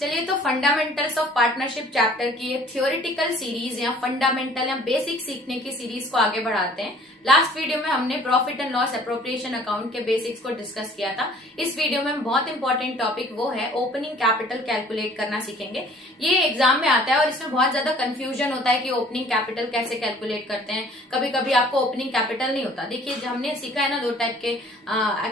चलिए, तो fundamentals of partnership chapter की एक थ्योरेटिकल सीरीज या फंडामेंटल या बेसिक सीखने की सीरीज को आगे बढ़ाते हैं। लास्ट वीडियो में हमने profit and loss appropriation account के बेसिक्स को डिस्कस किया था। इस वीडियो में बहुत इंपॉर्टेंट टॉपिक वो है ओपनिंग कैपिटल कैलकुलेट करना सीखेंगे। ये एग्जाम में आता है और इसमें बहुत ज्यादा कंफ्यूजन होता है कि ओपनिंग कैपिटल कैसे कैलकुलेट करते हैं। कभी कभी आपको ओपनिंग कैपिटल नहीं होता। देखिए, हमने सीखा है ना, दो टाइप के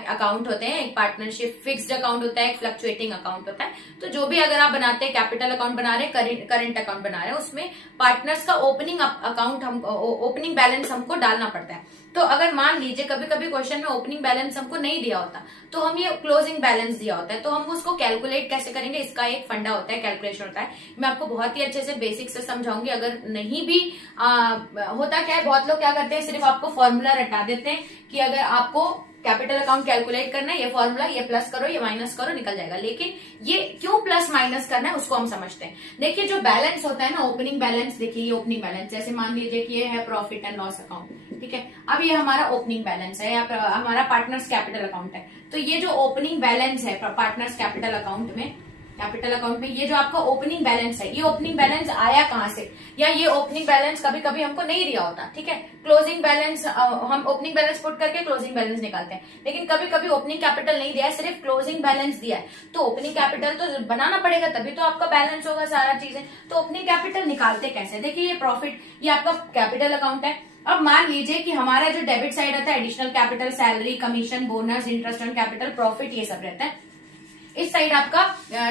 अकाउंट होते हैं, एक पार्टनरशिप फिक्स्ड अकाउंट होता है, एक फ्लक्चुएटिंग अकाउंट होता है। तो जो भी अगर आप बनाते हैं, कैपिटल अकाउंट बना रहे हैं, करंट अकाउंट बना रहे हैं, उसमें पार्टनर्स का ओपनिंग अकाउंट ओपनिंग बैलेंस हमको डालना पड़ता है। तो अगर मान लीजिए कभी कभी क्वेश्चन में ओपनिंग बैलेंस हमको नहीं दिया होता, तो हम ये क्लोजिंग बैलेंस दिया होता है, तो हम उसको कैलकुलेट कैसे करेंगे, इसका एक फंडा होता है, कैलकुलेशन होता है। मैं आपको बहुत ही अच्छे से बेसिक से समझाऊंगी। अगर नहीं भी होता क्या है, बहुत लोग क्या करते हैं, सिर्फ आपको फॉर्मूला रटा देते हैं कि अगर आपको कैपिटल अकाउंट कैलकुलेट करना है, ये फॉर्मूला, ये प्लस करो, ये माइनस करो, निकल जाएगा। लेकिन ये क्यों प्लस माइनस करना है उसको हम समझते हैं। देखिए, जो बैलेंस होता है ना, ओपनिंग बैलेंस, देखिए ये ओपनिंग बैलेंस, जैसे मान लीजिए कि ये है प्रॉफिट एंड लॉस अकाउंट, ठीक है। अब ये हमारा ओपनिंग बैलेंस है या हमारा पार्टनर्स कैपिटल अकाउंट है। तो ये जो ओपनिंग बैलेंस है पार्टनर्स कैपिटल अकाउंट में, ये जो आपका ओपनिंग बैलेंस है, ये ओपनिंग बैलेंस आया कहां से, या ये ओपनिंग बैलेंस कभी कभी हमको नहीं दिया होता, ठीक है। क्लोजिंग बैलेंस, हम ओपनिंग बैलेंस पुट करके क्लोजिंग बैलेंस निकालते हैं, लेकिन कभी कभी ओपनिंग कैपिटल नहीं दिया है, सिर्फ क्लोजिंग बैलेंस दिया है। तो ओपनिंग कैपिटल तो बनाना पड़ेगा, तभी तो आपका बैलेंस होगा, सारा चीजें। तो ओपनिंग कैपिटल निकालते कैसे, देखिए ये प्रॉफिट, ये आपका कैपिटल अकाउंट है। अब मान लीजिए कि हमारा जो डेबिट साइड रहता है, additional capital, salary, commission, bonus, interest on capital, profit, ये सब रहता है। इस साइड आपका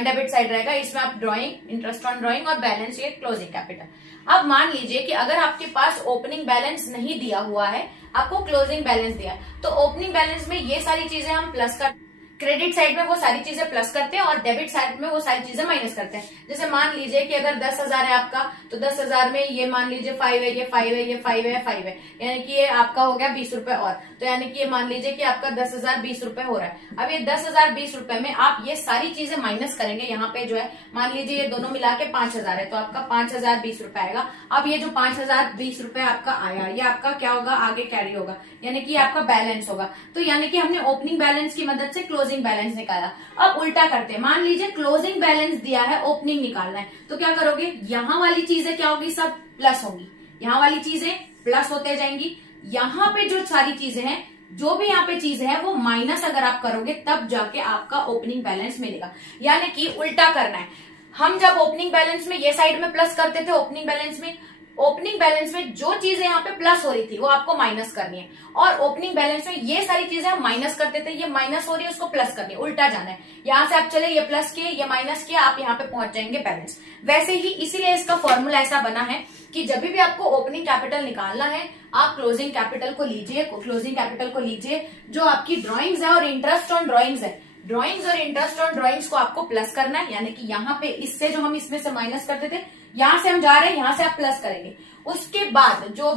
डेबिट साइड रहेगा, इसमें आप ड्राइंग, इंटरेस्ट ऑन ड्राइंग, और बैलेंस ये क्लोजिंग कैपिटल। अब मान लीजिए कि अगर आपके पास ओपनिंग बैलेंस नहीं दिया हुआ है, आपको क्लोजिंग बैलेंस दिया है, तो ओपनिंग बैलेंस में ये सारी चीजें हम प्लस कर, क्रेडिट साइड में वो सारी चीजें प्लस करते हैं और डेबिट साइड में वो सारी चीजें माइनस करते हैं। जैसे मान लीजिए कि अगर 10,000 है आपका, तो 10,000 में ये मान लीजिए 5 है, ये 5 है, ये 5 है, 5 है, यानी कि ये आपका हो गया 20 रुपए और। तो यानी कि ये मान लीजिए कि आपका 10,000 20 रुपए हो रहा है। अब ये 10,000 20 रुपए में आप ये सारी चीजें माइनस करेंगे। यहाँ पे जो है, मान लीजिए ये दोनों मिला के 5,000 है, तो आपका 5,000 20 रुपए आएगा। अब ये जो 5,000 20 रुपए आपका आया, ये आपका क्या होगा, आगे कैरी होगा, यानी कि आपका बैलेंस होगा। तो यानी कि हमने ओपनिंग बैलेंस की मदद से क्लोजिंग बैलेंस निकाला। अब उल्टा करते हैं, मान लीजिए क्लोजिंग बैलेंस दिया है, ओपनिंग निकालना है, तो क्या करोगे, यहाँ वाली चीजें क्या होगी, सब प्लस होंगी, यहाँ वाली चीजें प्लस होते जाएंगी। यहाँ पे जो सारी चीजें हैं, जो भी यहाँ पे चीज है, वो माइनस अगर आप करोगे तब जाके आपका ओपनिंग बैलेंस मिलेगा। यानी कि उल्टा करना है। हम जब ओपनिंग बैलेंस में ये साइड में प्लस करते थे, ओपनिंग बैलेंस में जो चीजें यहाँ पे प्लस हो रही थी वो आपको माइनस करनी है, और ओपनिंग बैलेंस में ये सारी चीजें हम माइनस करते थे, ये माइनस हो रही है, उसको प्लस करनी है, उल्टा जाना है। यहाँ से आप चले, ये प्लस किए, ये माइनस किया, आप यहाँ पे पहुंच जाएंगे बैलेंस। वैसे ही इसीलिए इसका फॉर्मूला ऐसा बना है कि जब भी आपको ओपनिंग कैपिटल निकालना है, आप क्लोजिंग कैपिटल को लीजिए, जो आपकी ड्रॉइंग्स है और इंटरेस्ट ऑन ड्रॉइंग्स है, ड्रॉइंग्स और इंटरेस्ट ऑन ड्रॉइंग्स को आपको प्लस करना है। यानी कि यहाँ पे इससे जो हम इसमें से माइनस करते थे, यहां से हम जा रहे हैं, यहां से आप प्लस करेंगे। उसके बाद जो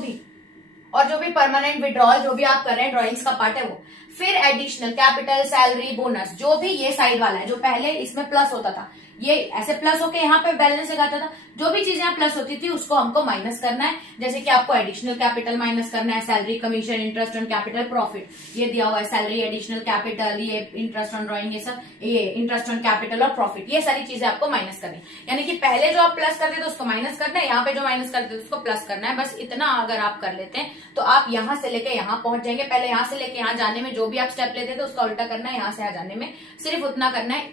भी परमानेंट विड्रॉल जो भी आप कर रहे हैं, ड्रॉइंग्स का पार्ट है वो। फिर एडिशनल कैपिटल, सैलरी, बोनस, जो भी ये साइड वाला है, जो पहले इसमें प्लस होता था, ये ऐसे प्लस होके यहाँ पे बैलेंस लगाता था, जो भी चीजें यहाँ प्लस होती थी उसको हमको माइनस करना है। जैसे कि आपको एडिशनल कैपिटल माइनस करना है, salary, commission, interest on capital, profit, ये दिया हुआ है, सैलरी, एडिशनल कैपिटल, ये इंटरेस्ट ऑन ड्रॉइंग, ये सब, ये इंटरेस्ट ऑन कैपिटल और प्रॉफिट, ये सारी चीजें आपको माइनस करनी है। यानी कि पहले जो आप प्लस करते थे उसको माइनस करना है, यहाँ पे जो माइनस करते थे उसको प्लस करना है। बस इतना अगर आप कर लेते हैं तो आप यहाँ से लेके यहाँ पहुंच जाएंगे। पहले यहाँ से लेके यहाँ जाने में जो भी आप स्टेप लेते थे उसका उल्टा करना है, यहाँ से यहाँ जाने में सिर्फ उतना करना है।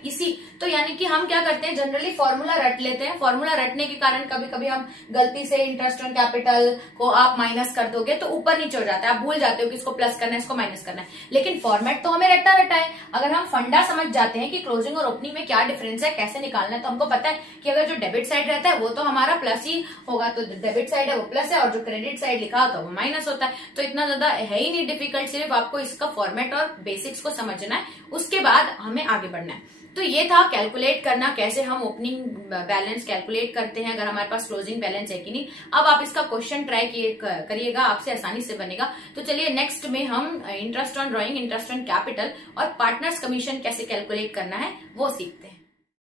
तो यानी कि हम क्या करते हैं, जनरली फॉर्मूला रट लेते हैं। फॉर्मूला रटने के कारण कभी कभी हम गलती से इंटरेस्ट ऑन कैपिटल को आप माइनस कर दोगे तो ऊपर नीचे हो जाता है, आप भूल जाते हो कि इसको प्लस करना है, इसको माइनस करना है। लेकिन फॉर्मेट तो हमें रट्टा रटा है। अगर हम फंडा समझ जाते हैं कि क्लोजिंग और ओपनिंग में क्या डिफरेंस है, कैसे निकालना है, तो हमको पता है कि अगर जो डेबिट साइड रहता है वो तो हमारा प्लस ही होगा, तो डेबिट साइड है वो प्लस है, और जो क्रेडिट साइड लिखा होता है वो माइनस होता है। तो इतना ज्यादा है ही नहीं डिफिकल्ट, सिर्फ आपको इसका फॉर्मेट और बेसिक्स को समझना है, उसके बाद हमें आगे बढ़ना है। तो ये था कैलकुलेट करना, कैसे हम ओपनिंग बैलेंस कैलकुलेट करते हैं अगर हमारे पास क्लोजिंग बैलेंस है कि नहीं। अब आप इसका क्वेश्चन ट्राई करिएगा, आपसे आसानी से बनेगा। तो चलिए नेक्स्ट में हम interest on drawing, interest on capital और पार्टनर्स कमीशन कैसे कैलकुलेट करना है वो सीखते हैं।